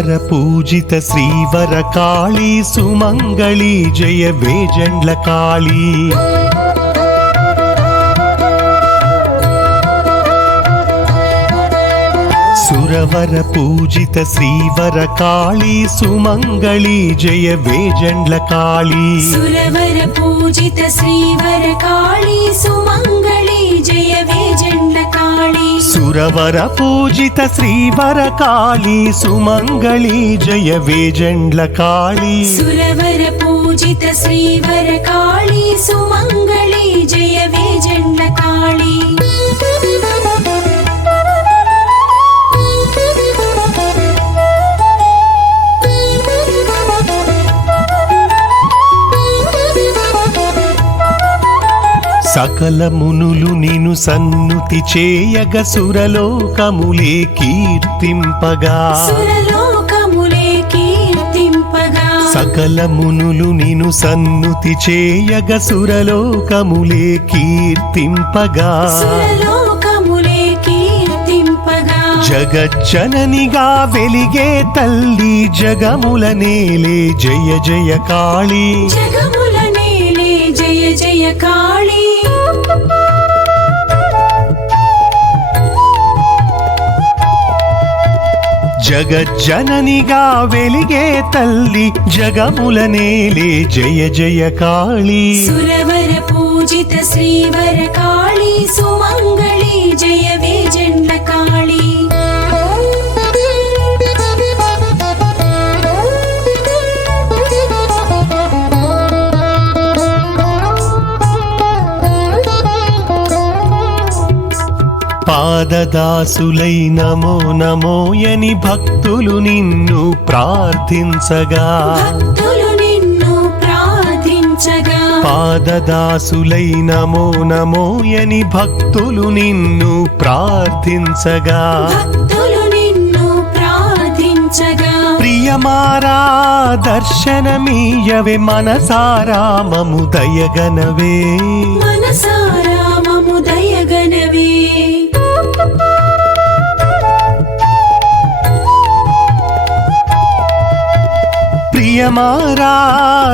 పూజిత శ్రీవర కాళీ సుమంగళి జయ వేజండ్ల కాళీ. సురవర పూజిత శ్రీవర కాళీ సుమంగళి జయ వేజండ్ల కాళీ. సురవర పూజిత శ్రీవర కాళీ సుమంగళి జయ వేజండ్ల కాళీ. సురవర పూజిత శ్రీవర కాళీ సుమంగళి జయ వేజండ్ల కాళీ సురవర పూజిత శ్రీవర కాళీ సుమంగళి జయ వేజండ్ల కాళీ సకల మునులు నిను సన్నుతి చేయగ సురలోకములే కీర్తింపగా. సకల మునులు నిను సన్నుతి చేయగ సురలోకములే కీర్తింపగా. సురలోకములే కీర్తింపగా. జగజ్జననిగా వెలిగే తల్లి జగముల నేలే జయ జయ కాళీ. జగముల నేలే జయ జయ కాళీ. జగజ్జననిగా వెలిగే తల్లి జగముల జయ జయ కాళీ. సురవర పూజిత శ్రీవర కాళీ సుమంగళి జయ పాదదాసులై నమో నమోయని భక్తులు నిన్ను ప్రార్థించగా. భక్తులు నిన్ను ప్రార్థించగా. పాదదాసులై నమో నమోయని భక్తులు నిన్ను ప్రార్థించగా. భక్తులు నిన్ను ప్రార్థించగా. ప్రియమారా దర్శనమీయవే మనసారా మము దయగనవే. మనసారా ప్రియమారా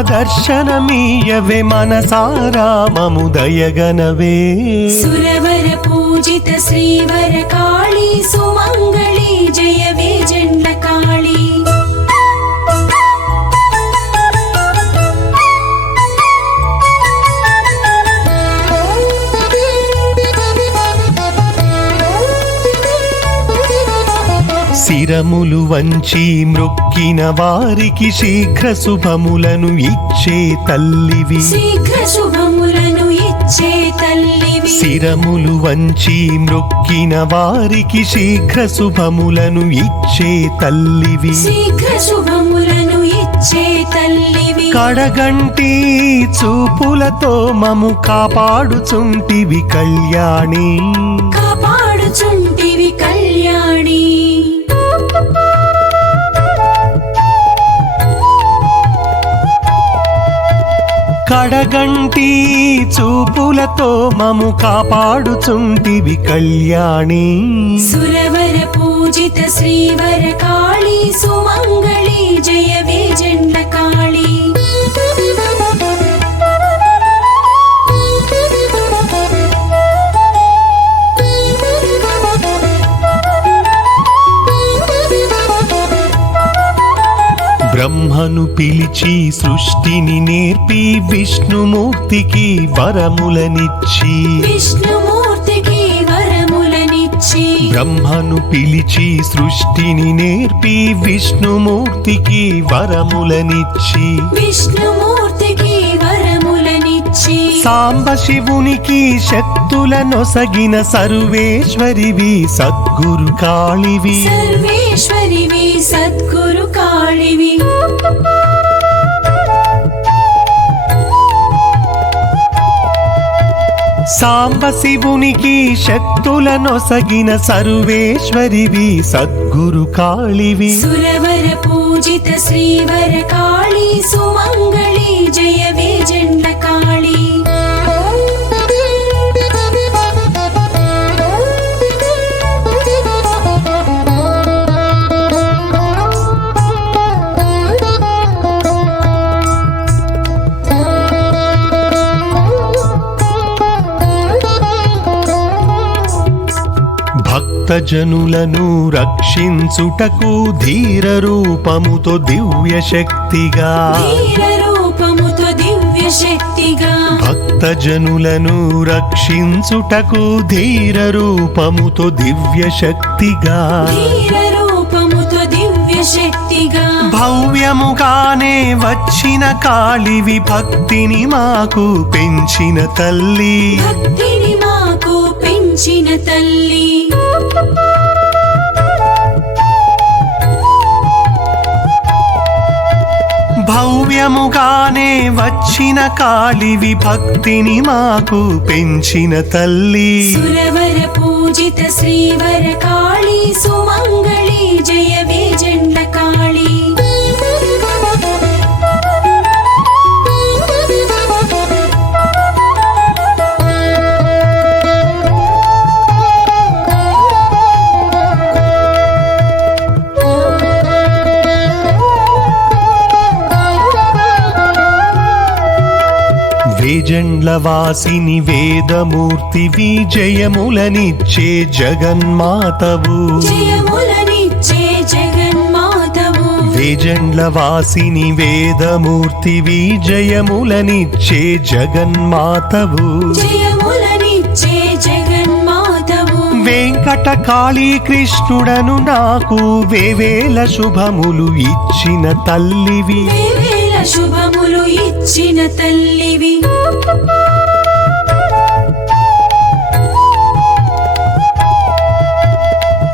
దర్శనమీయవే మనసారా మము దయగనవే సురవర పూజిత శ్రీవర కాళీ సుమంగళి జయ వేజండ్ల కాళీ శిరములు వంచి మృక్కిన వారికి శీఘ్ర శుభములను ఇచ్చే తల్లివి. శీఘ్ర శుభములను ఇచ్చే తల్లివి. శిరములు వంచి మృక్కిన వారికి శీఘ్ర శుభములను ఇచ్చే తల్లివి. శీఘ్ర శుభములను ఇచ్చే తల్లివి. కడగంటి చూపులతో మము కాపాడుచుంటివి కళ్యాణి. కడగంటి చూపులతో మము కాపాడుచుంటివి కళ్యాణి. సురవర పూజిత శ్రీవర కాళీ సుమంగ బ్రహ్మను పిలిచి సృష్టిని నేర్పి విష్ణుమూర్తికి వరములనిచ్చి. విష్ణుమూర్తికి వరములనిచ్చి. బ్రహ్మను పిలిచి సృష్టిని నేర్పి విష్ణుమూర్తికి వరములనిచ్చి. విష్ణుమూర్తికి వరములనిచ్చి. సాంబ శివునికి శక్తులనొసగిన సర్వేశ్వరివి సద్గురు కాళివి. సర్వేశ్వరివి సద్గురు సాంబ శివునికి శక్తులనొసగిన సర్వేశ్వరివి సద్గురు కాళివి. సురవర పూజిత శ్రీవర కాళీ సుమంగళి జయ వేజండక కాళీ భక్త జనులను రక్షించుటకు ధీర రూపముతో దివ్య శక్తిగా ధీర రూపముతో దివ్య శక్తిగా భక్త జనులను రక్షించుటకు ధీర రూపముతో దివ్య శక్తిగా ధీర రూపముతో దివ్య శక్తిగా భవ్యముగానే వచ్చిన కాళివి భక్తిని మాకు పెంచిన తల్లి. భక్తిని మాకు పెంచిన తల్లి. భవ్యముగానే వచ్చిన కాళి విభక్తిని మాకు పెంచిన తల్లి. సురవర పూజిత శ్రీవర కాళీ సుమంగళి జయ విజయ వేజండ్ల వాసిని వేదమూర్తివి జయములనిచ్చే జగన్మాతవు. వేజండ్ల వాసిని వేదమూర్తివి జయములనిచ్చే జగన్మాతవు. వెంకట కాళీ కృష్ణుడను నాకు వేవేల శుభములు ఇచ్చిన తల్లివి. శుభములు ఇచ్చిన తల్లివి.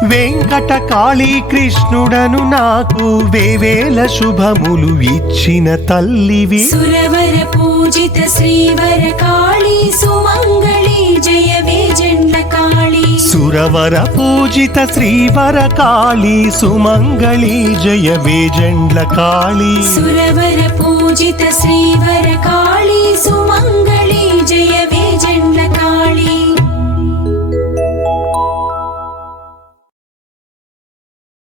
వెంకట కాళీ కృష్ణుడను నాకు వేవేల శుభములు ఇచ్చిన తల్లివి. సురవర పూజిత శ్రీవర కాళీ సుమంగళి జయ విజండ కాళీ సురవర పూజిత శ్రీవర కాళీ సుమంగళి జయ వేజండ్ల కాళీ. సురవర పూజిత శ్రీవర కాళీ సుమంగళి